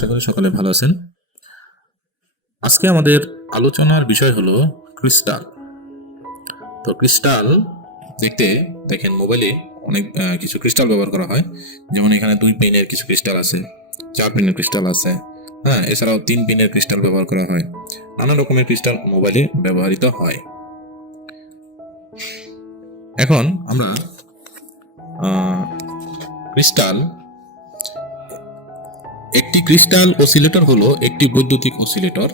আশা করি সকলে ভালো আছেন। আজকে আমাদের আলোচনার বিষয় হলো ক্রিস্টাল। তো ক্রিস্টাল দেখতে দেখেন মোবাইলে অনেক কিছু ক্রিস্টাল ব্যবহার করা হয়, যেমন এখানে 2 পিনের কিছু ক্রিস্টাল আছে, 4 পিনের ক্রিস্টাল আছে, হ্যাঁ, এছাড়াও 3 পিনের ক্রিস্টাল ব্যবহার করা হয়। নানা রকমের ক্রিস্টাল মোবাইলে ব্যবহৃত হয়। এখন আমরা ক্রিস্টাল একটি ক্রিস্টাল অসিলেটর হলো একটি বৈদ্যুতিক অসিলেটর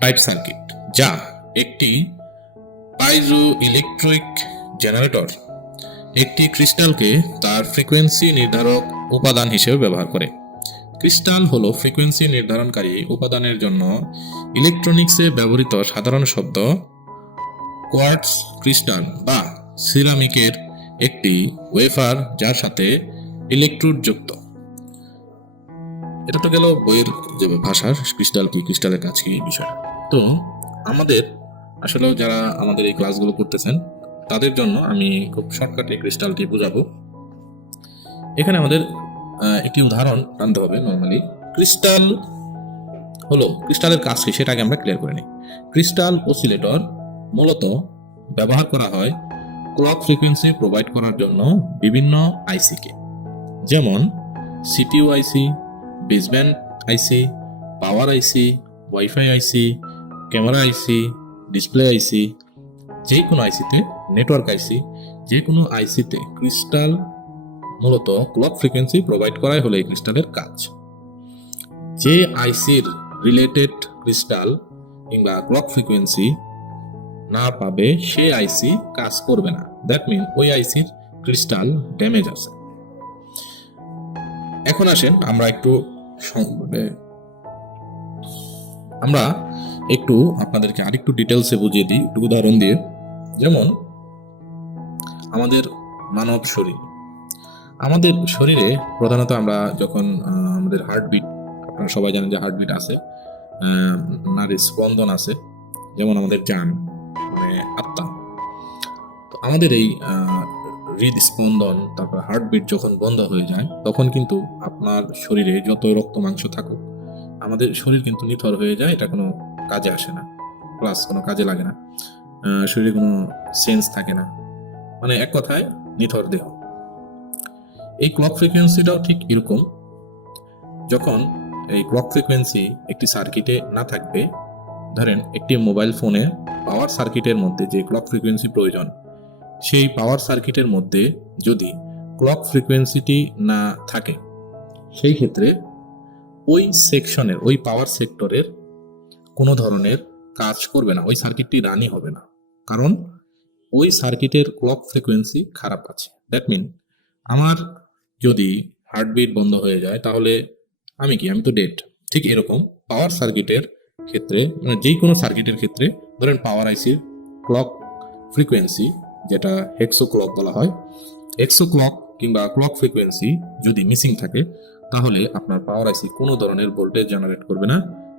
টাইপ সার্কিট, যা একটি পাইজো ইলেকট্রিক জেনারেটর একটি ক্রিস্টালকে তার ফ্রিকোয়েন্সি নির্ধারক উপাদান হিসেবে ব্যবহার করে। ক্রিস্টাল হলো ফ্রিকোয়েন্সি নির্ধারণকারী উপাদানের জন্য ইলেকট্রনিক্সে ব্যবহৃত সাধারণ শব্দ। কোয়ার্টজ ক্রিস্টাল বা সিরামিকের একটি ওয়েফার যার সাথে ইলেকট্রোড যুক্ত। এটা তো গেল বইয়ের যে ভাষার ক্রিস্টাল কি, ক্রিস্টালের কাজ কি বিষয়। তো আমাদের আসলে যারা আমাদের এই ক্লাসগুলো করতেছেন তাদের জন্য আমি খুব শর্টকাটে ক্রিস্টালটি বোঝাবো। এখানে আমাদের একটি উদাহরণ আনতে হবে। নর্মালি ক্রিস্টাল হলো, ক্রিস্টালের কাজ কি সেটাকে আমরা ক্লিয়ার করে নিই। ক্রিস্টাল অসিলেটর মূলত ব্যবহার করা হয় ক্লক ফ্রিকোয়েন্সি প্রোভাইড করার জন্য বিভিন্ন আইসিকে, যেমন সিপিইউ আইসি, বেসব্যান্ড আইসি, পাওয়ার আইসি, ওয়াইফাই আইসি, ক্যামেরা আইসি, ডিসপ্লে আইসি, যে কোনো আইসিতে, নেটওয়ার্ক আইসি, যে কোনো আইসিতে ক্রিস্টাল মূলত ক্লক ফ্রিকোয়েন্সি প্রোভাইড করাই হলো এই ক্রিস্টালের কাজ। যে আইসির রিলেটেড ক্রিস্টাল কিংবা ক্লক ফ্রিকোয়েন্সি না পাবে সে আইসি কাজ করবে না। দ্যাট মিন ওই আইসির ক্রিস্টাল ড্যামেজ আছে। এখন আসেন আমরা একটু আপনাদেরকে আরেকটু ডিটেলসে বুঝিয়ে দিই, একটু উদাহরণ দিয়ে। যেমন আমাদের মানব শরীর, আমাদের শরীরে প্রধানত আমরা যখন আমাদের হার্টবিট, আপনারা সবাই জানেন যে হার্টবিট আছে, নারীর স্পন্দন আছে, যেমন আমাদের জান মানে আত্মা। তো আমাদের এই হৃদস্পন্দন, তারপর হার্টবিট যখন বন্ধ হয়ে যায় তখন কিন্তু আপনার শরীরে যত রক্ত মাংস থাকুক আমাদের শরীর কিন্তু নিথর হয়ে যায়, এটা কোনো কাজে আসে না, প্লাস কোনো কাজে লাগে না, শরীরে কোনো সেন্স থাকে না, মানে এক কথায় নিথর দেহ। এই ক্লক ফ্রিকোয়েন্সিটাও ঠিক এরকম। যখন এই ক্লক ফ্রিকোয়েন্সি একটি সার্কিটে না থাকবে, ধরেন একটি মোবাইল ফোনে পাওয়ার সার্কিটের মধ্যে যে ক্লক ফ্রিকোয়েন্সি প্রয়োজন, সেই পাওয়ার সার্কিটের মধ্যে যদি ক্লক ফ্রিকোয়েন্সিটি না থাকে, সেই ক্ষেত্রে ওই সেকশনের, ওই পাওয়ার সেক্টরের কোনো ধরনের কাজ করবে না, ওই সার্কিটটি রানই হবে না, কারণ ওই সার্কিটের ক্লক ফ্রিকোয়েন্সি খারাপ আছে। দ্যাট মিন আমার যদি হার্টবিট বন্ধ হয়ে যায় তাহলে আমি তো ডেড। ঠিক এরকম পাওয়ার সার্কিটের ক্ষেত্রে, মানে যে কোনো সার্কিটের ক্ষেত্রে, ধরেন পাওয়ার আইসির ক্লক ফ্রিকোয়েন্সি, যেটা হেক্সো ক্লক বলা হয়, হেক্সো ক্লক কিংবা ক্লক ফ্রিকোয়েন্সি যদি মিসিং থাকে তাহলে আপনার পাওয়ার আইসি কোনো ধরনের ভোল্টেজ জেনারেট করবে না,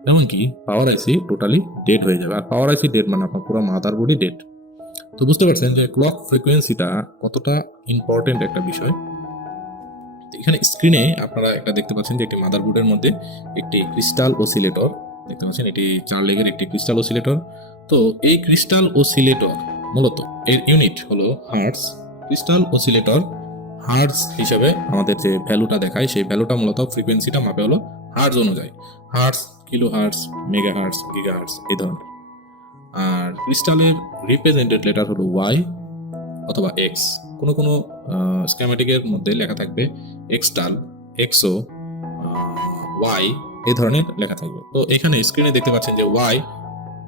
এমনকি পাওয়ার আইসি টোটালি ডেড হয়ে যাবে। আর পাওয়ার আইসি ডেড মানে আপনার পুরো মাদারবোর্ডই ডেড। তো বুঝতে পারছেন যে ক্লক ফ্রিকোয়েন্সিটা কতটা ইম্পর্টেন্ট একটা বিষয়। এখানে স্ক্রিনে আপনারা একটা দেখতে পাচ্ছেন যে একটি মাদারবোর্ডের মধ্যে একটি ক্রিস্টাল অসিলেটর দেখতে পাচ্ছেন, এটি 4 লেগের একটি ক্রিস্টাল অসিলেটর। তো এই ক্রিস্টাল অসিলেটর মূলত এর ইউনিট হলো হার্টজ। ক্রিস্টাল অসিলেটর হার্টজ হিসেবে আমাদের যে ভ্যালুটা দেখায়, সেই ভ্যালুটা মূলত ফ্রিকোয়েন্সিটা মাপে হলো হার্টজ অনুযায়ী, hertz, kilo hertz, mega hertz, giga hertz এই ধরনের। আর ক্রিস্টালের রিপ্রেজেন্টেড লেটার হলো ওয়াই অথবা এক্স। কোনো কোনো স্কেমেটিকের মধ্যে লেখা থাকবে এক্সটাল, এক্সো, ওয়াই এই ধরনের লেখা থাকবে। তো এখানে স্ক্রিনে দেখতে পাচ্ছেন যে ওয়াই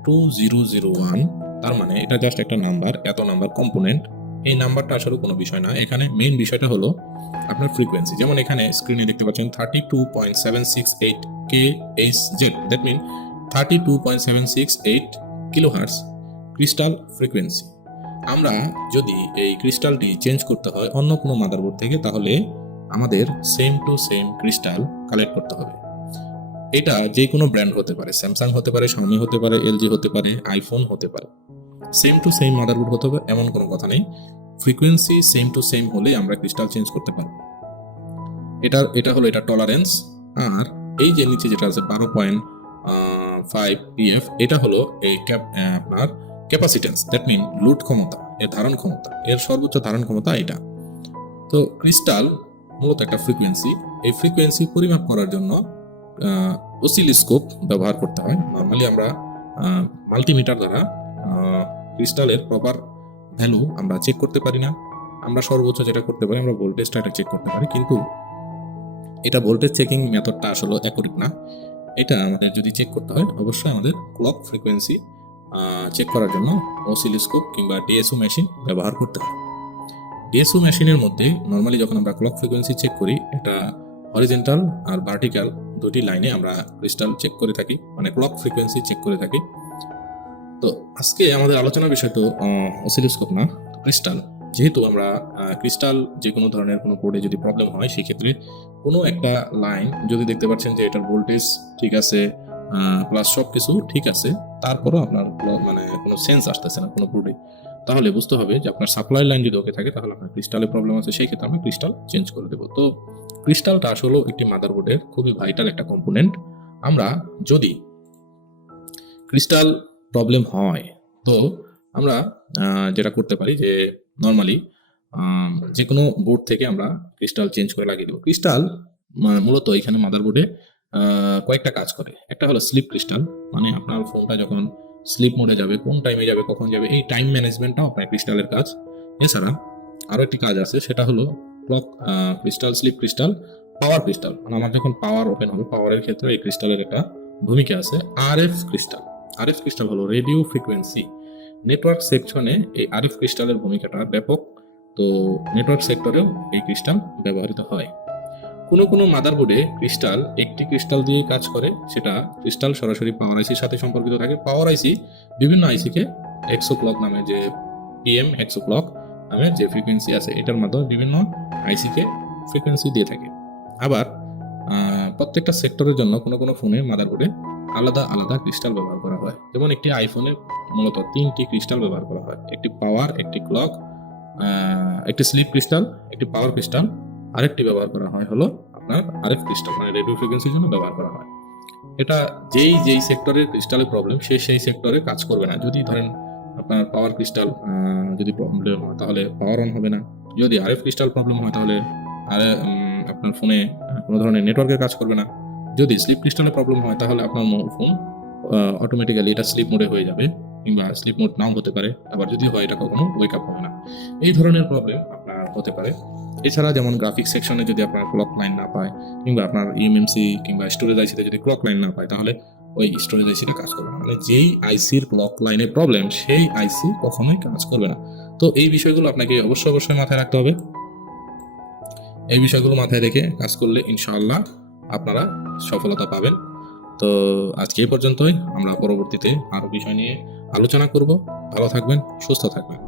2001, তার মানে এটা জাস্ট একটা নাম্বার, এত নাম্বার কম্পোনেন্ট। এই নাম্বারটা আসলে কোনো বিষয় না, এখানে মেইন বিষয়টা হলো আপনার ফ্রিকোয়েন্সি। যেমন এখানে স্ক্রিনে দেখতে পাচ্ছেন 32.768 kHz, that mean 32.768 kilohertz crystal frequency. আমরা যদি এই ক্রিস্টালটি চেঞ্জ করতে হয় অন্য কোনো মাদারবোর্ড থেকে, তাহলে আমাদের same to same crystal collect করতে হবে। এটা যে কোনো ব্র্যান্ড হতে পারে, স্যামসাং হতে পারে, শাওমি হতে পারে, এলজি হতে পারে, আইফোন হতে পারে, সেম টু সেম মাদারবোর্ড হতে হবে এমন কোনো কথা নেই। ফ্রিকোয়েন্সি সেম টু সেম হলে আমরা ক্রিস্টাল চেঞ্জ করতে পারবো। এটা হলো এটা টলারেন্স। আর এই যে নিচে যেটা আছে 12.5 PF, এটা হলো এই আপনার ক্যাপাসিটেন্স, দ্যাট মিন লোড ক্ষমতা, এর ধারণ ক্ষমতা, এর সর্বোচ্চ ধারণ ক্ষমতা এটা। তো ক্রিস্টাল মূলত একটা ফ্রিকোয়েন্সি, এই ফ্রিকোয়েন্সি পরিমাপ করার জন্য অসিলোস্কোপ ব্যবহার করতে হয়। নর্মালি আমরা মাল্টিমিটার দ্বারা ক্রিস্টালের প্রপার ভ্যালু আমরা চেক করতে পারি না। আমরা সর্বোচ্চ যেটা করতে পারি, আমরা ভোল্টেজটা এটা চেক করতে পারি, কিন্তু এটা ভোল্টেজ চেকিং মেথডটা আসলে অ্যাকুরেট না। এটা আমাদের যদি চেক করতে হয়, অবশ্যই আমাদের ক্লক ফ্রিকোয়েন্সি চেক করার জন্য অসিলোস্কোপ কিংবা ডিএসও মেশিন ব্যবহার করতে হয়। ডিএসও মেশিনের মধ্যে নর্মালি যখন আমরা ক্লক ফ্রিকোয়েন্সি চেক করি, এটা হরিজেন্টাল আর ভার্টিক্যাল দুটি লাইনে আমরা ক্রিস্টাল চেক করে থাকি, মানে ক্লক ফ্রিকোয়েন্সি চেক করে থাকি। তো আজকে আমাদের আলোচনার বিষয় তো অসিলোস্কোপ না, ক্রিস্টাল। যেহেতু আমরা ক্রিস্টাল যে কোনো ধরনের কোনো বোর্ডে যদি প্রবলেম হয়, সেক্ষেত্রে কোনো একটা লাইন যদি দেখতে পাচ্ছেন যে এটার ভোল্টেজ ঠিক আছে প্লাস সব কিছু ঠিক আছে, তারপরও আপনার মানে কোনো সেন্স আসতেছে না কোনো বোর্ডে, তাহলে বুঝতে হবে যে আপনার সাপ্লাই লাইন যদি ওকে থাকে, তাহলে আপনার ক্রিস্টালে প্রবলেম আছে। সেই ক্ষেত্রে আমরা ক্রিস্টাল চেঞ্জ করে দেবো। তো ক্রিস্টালটা আসলে একটি মাদারবোর্ডের খুবই ভাইটাল একটা কম্পোনেন্ট। আমরা যদি ক্রিস্টাল প্রবলেম হয়, তো আমরা যেটা করতে পারি যে নর্মালি যে কোনো বোর্ড থেকে আমরা ক্রিস্টাল চেঞ্জ করে লাগিয়ে দেবো। ক্রিস্টাল মূলত এখানে মাদারবোর্ডে কয়েকটা কাজ করে। একটা হলো স্লিপ ক্রিস্টাল, মানে আপনার ফোনটা যখন স্লিপ মোডে যাবে, কোন টাইমে যাবে, কখন যাবে, এই টাইম ম্যানেজমেন্টটাও আপনার ক্রিস্টালের কাজ। এছাড়া আরও একটি কাজ আছে, সেটা হলো ক্লক ক্রিস্টাল, স্লিপ ক্রিস্টাল, পাওয়ার ক্রিস্টাল। মানে আমার যখন পাওয়ার ওপেন হবে, পাওয়ারের ক্ষেত্রে এই ক্রিস্টালের একটা ভূমিকা আছে। আরএফ ক্রিস্টাল, আরএফ ক্রিস্টাল হলো রেডিও ফ্রিকোয়েন্সি নেটওয়ার্ক সেকশনে, এই আরএফ ক্রিস্টালের ভূমিকাটা ব্যাপক। তো নেটওয়ার্ক সেক্টরেও এই ক্রিস্টাল ব্যবহৃত হয়। কোনো কোনো মাদারবোর্ডে ক্রিস্টাল একটি ক্রিস্টাল দিয়ে কাজ করে, সেটা ক্রিস্টাল সরাসরি পাওয়ার আইসির সাথে সম্পর্কিত থাকে। পাওয়ার আইসি বিভিন্ন আইসিকে হেক্সো ক্লক নামে, যে পিএম হেক্সো ক্লক নামের যে ফ্রিকোয়েন্সি আছে, এটার মাধ্যমে বিভিন্ন আইসিকে ফ্রিকোয়েন্সি দিয়ে থাকে। আবার প্রত্যেকটা সেক্টরের জন্য কোনো কোনো ফোনে মাদারবোর্ডে আলাদা আলাদা ক্রিস্টাল ব্যবহার করা হয়। যেমন একটি আইফোনে মূলত 3টি ক্রিস্টাল ব্যবহার করা হয়, একটি পাওয়ার, একটি ক্লক, একটি স্লিপ ক্রিস্টাল, একটি পাওয়ার ক্রিস্টাল, আরেকটি ব্যবহার করা হয় হলো আপনার আরএফ ক্রিস্টাল, মানে রেডিও ফ্রিকোয়েন্সির জন্য ব্যবহার করা হয়। এটা যেই সেক্টরের ক্রিস্টালের প্রবলেম, সেই সেক্টরে কাজ করবে না। যদি ধরেন আপনার পাওয়ার ক্রিস্টাল যদি প্রবলেম হয়, তাহলে পাওয়ার অন হবে না। যদি আরএফ ক্রিস্টাল প্রবলেম হয়, তাহলে আপনার ফোনে কোনো ধরনের নেটওয়ার্কের কাজ করবে না। যদি স্লিপ ক্রিস্টালের প্রবলেম হয়, তাহলে আপনার ফোন অটোমেটিক্যালি এটা স্লিপ মোডে হয়ে যাবে, কিংবা স্লিপ মোড নাও হতে পারে। আবার যদি হয়, এটা কখনো ওয়েক আপ হবে না। এই ধরনের প্রবলেম আপনার হতে পারে। এছাড়া যেমন গ্রাফিক্স সেকশনে যদি আপনার ক্লক লাইন না পায়, কিংবা আপনার ইএমএমসি কিংবা স্টোরেজ আইসিতে যদি ক্লক লাইন না পায়, তাহলে ওই স্টোরেজ আইসিটা কাজ করবে না। মানে যেই আইসির ক্লক লাইনে প্রবলেম, সেই আইসি কখনোই কাজ করবে না। তো এই বিষয়গুলো আপনাকে অবশ্যই মাথায় রাখতে হবে। এই বিষয়গুলো মাথায় রেখে কাজ করলে ইনশাআল্লাহ আপনারা সফলতা পাবেন। তো আজকে এই পর্যন্তই। আমরা পরবর্তীতে আরো বিষয় নিয়ে আলোচনা করব। ভালো থাকবেন, সুস্থ থাকবেন।